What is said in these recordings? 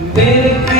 Baby.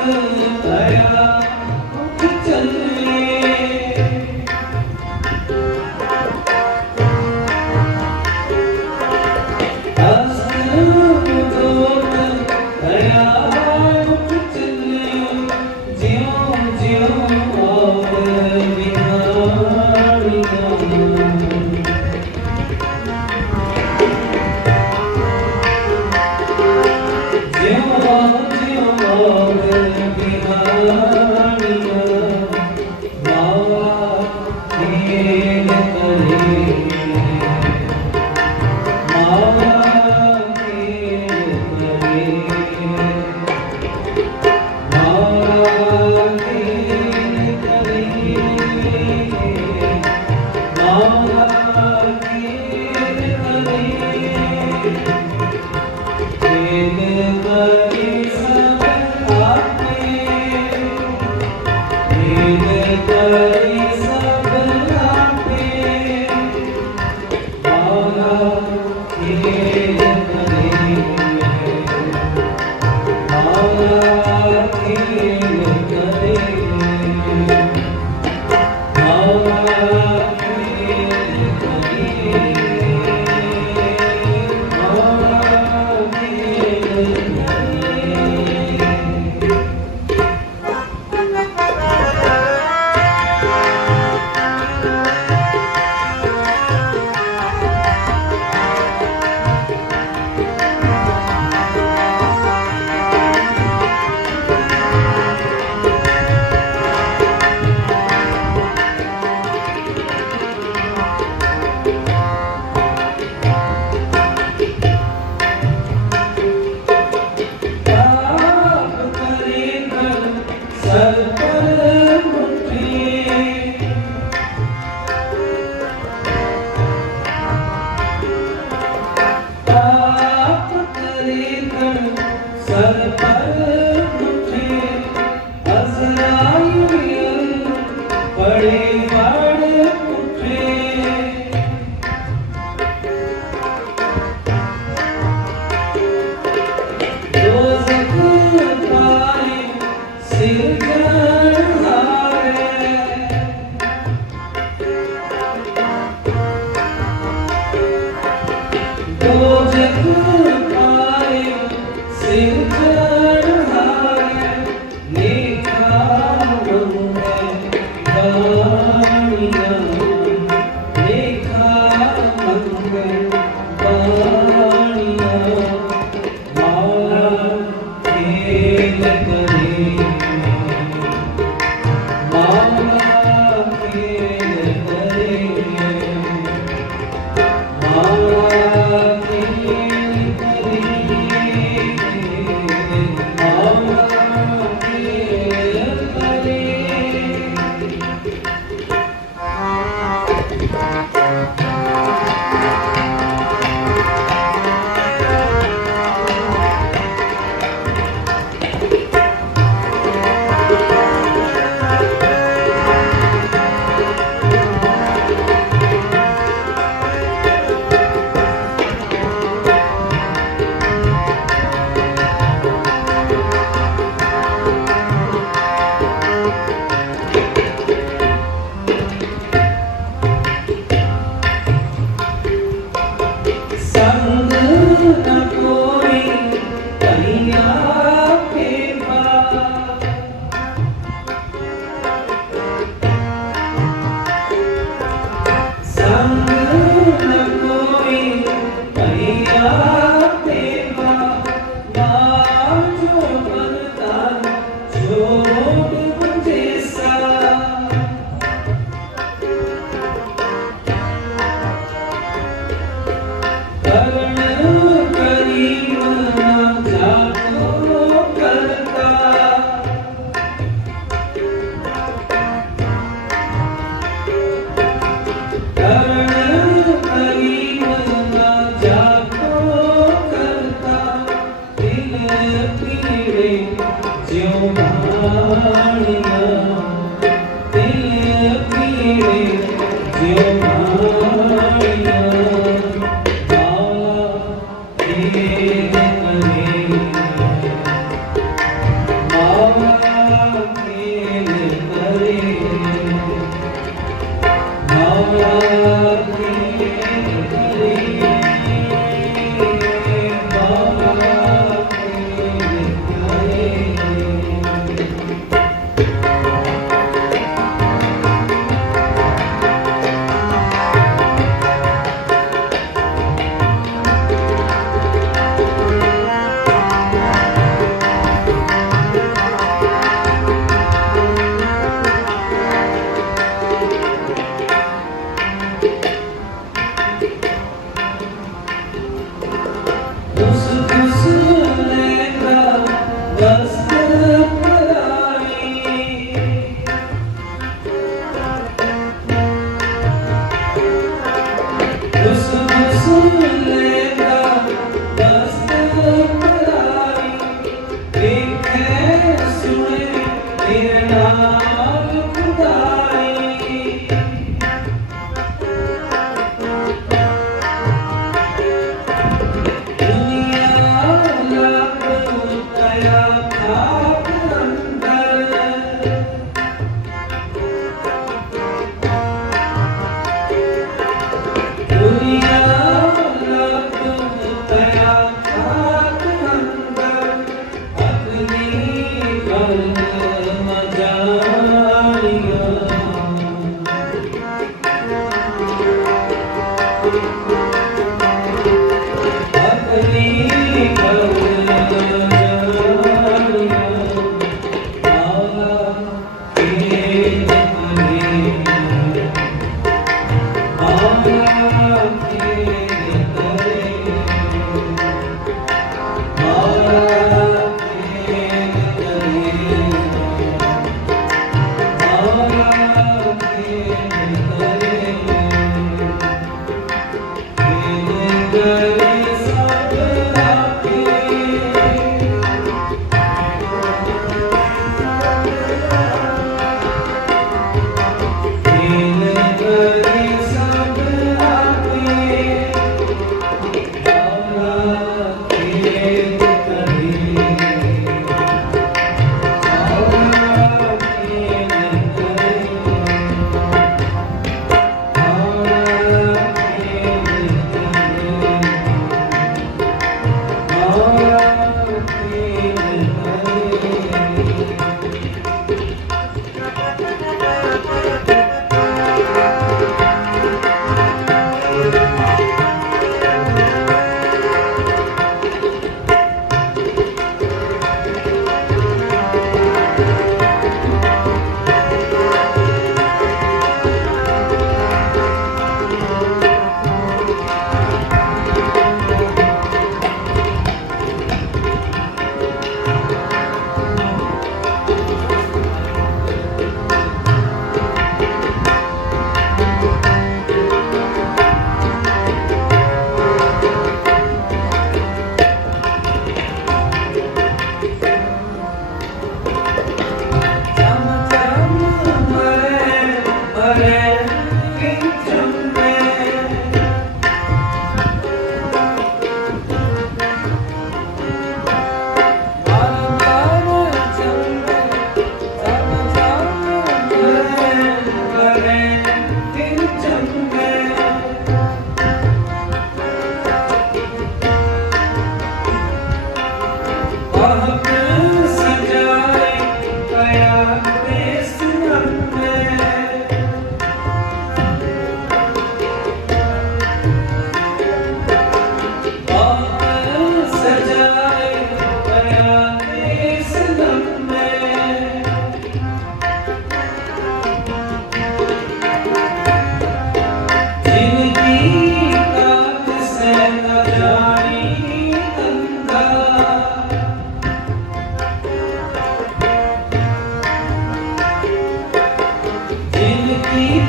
그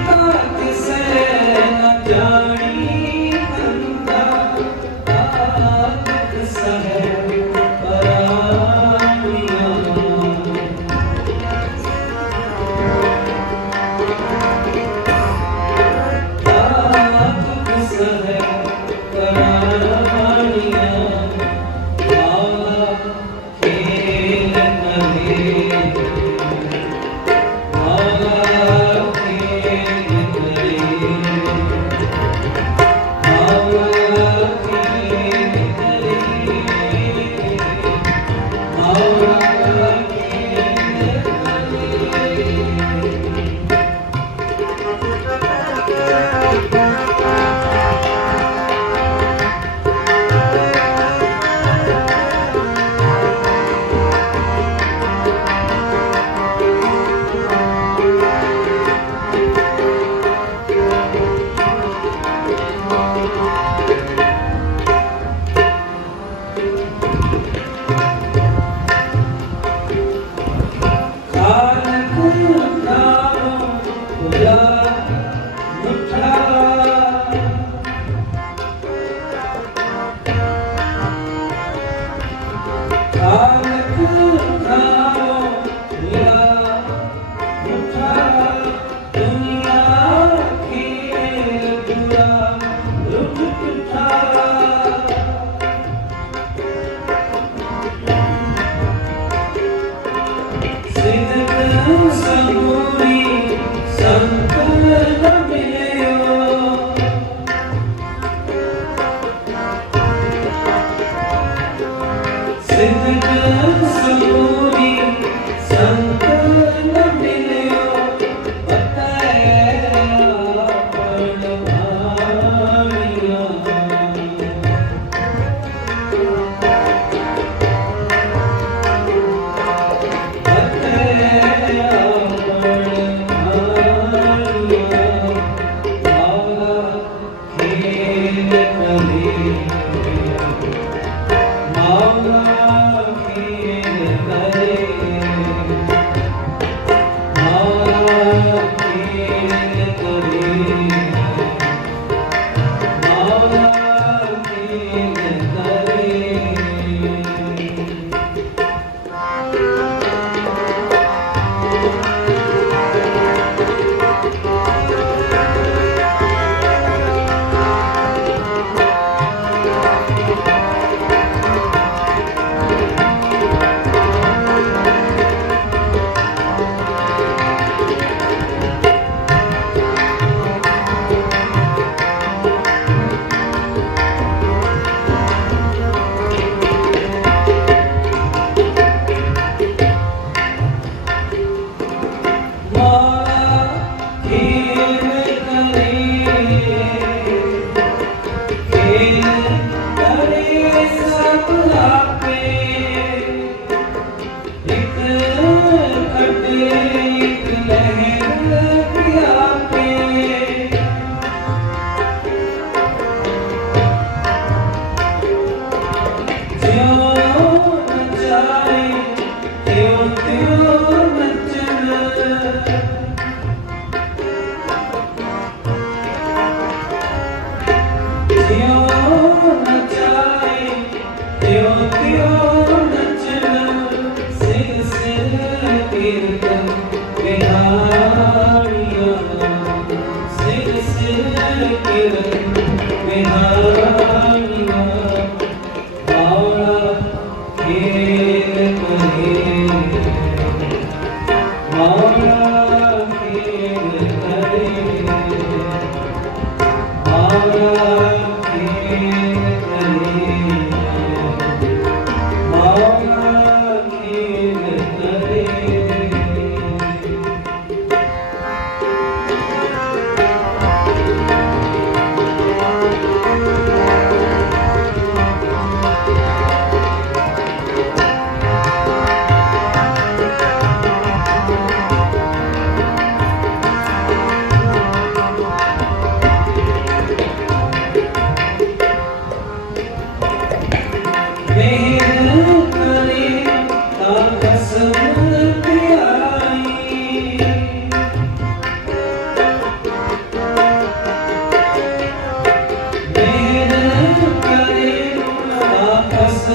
Oh.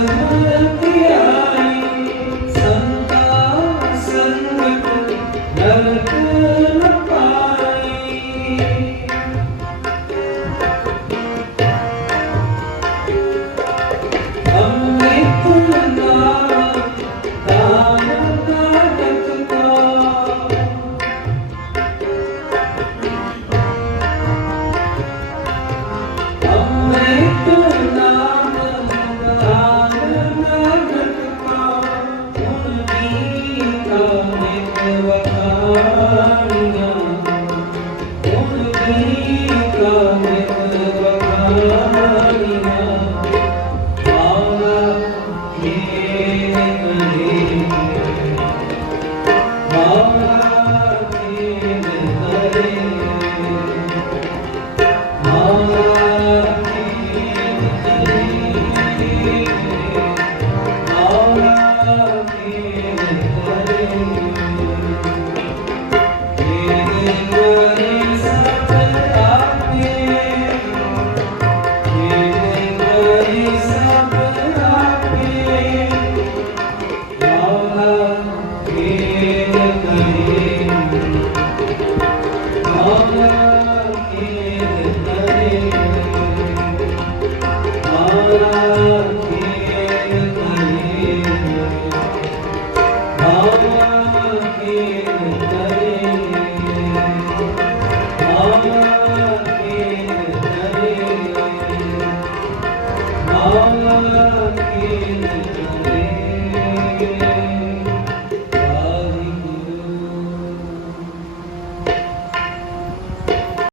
the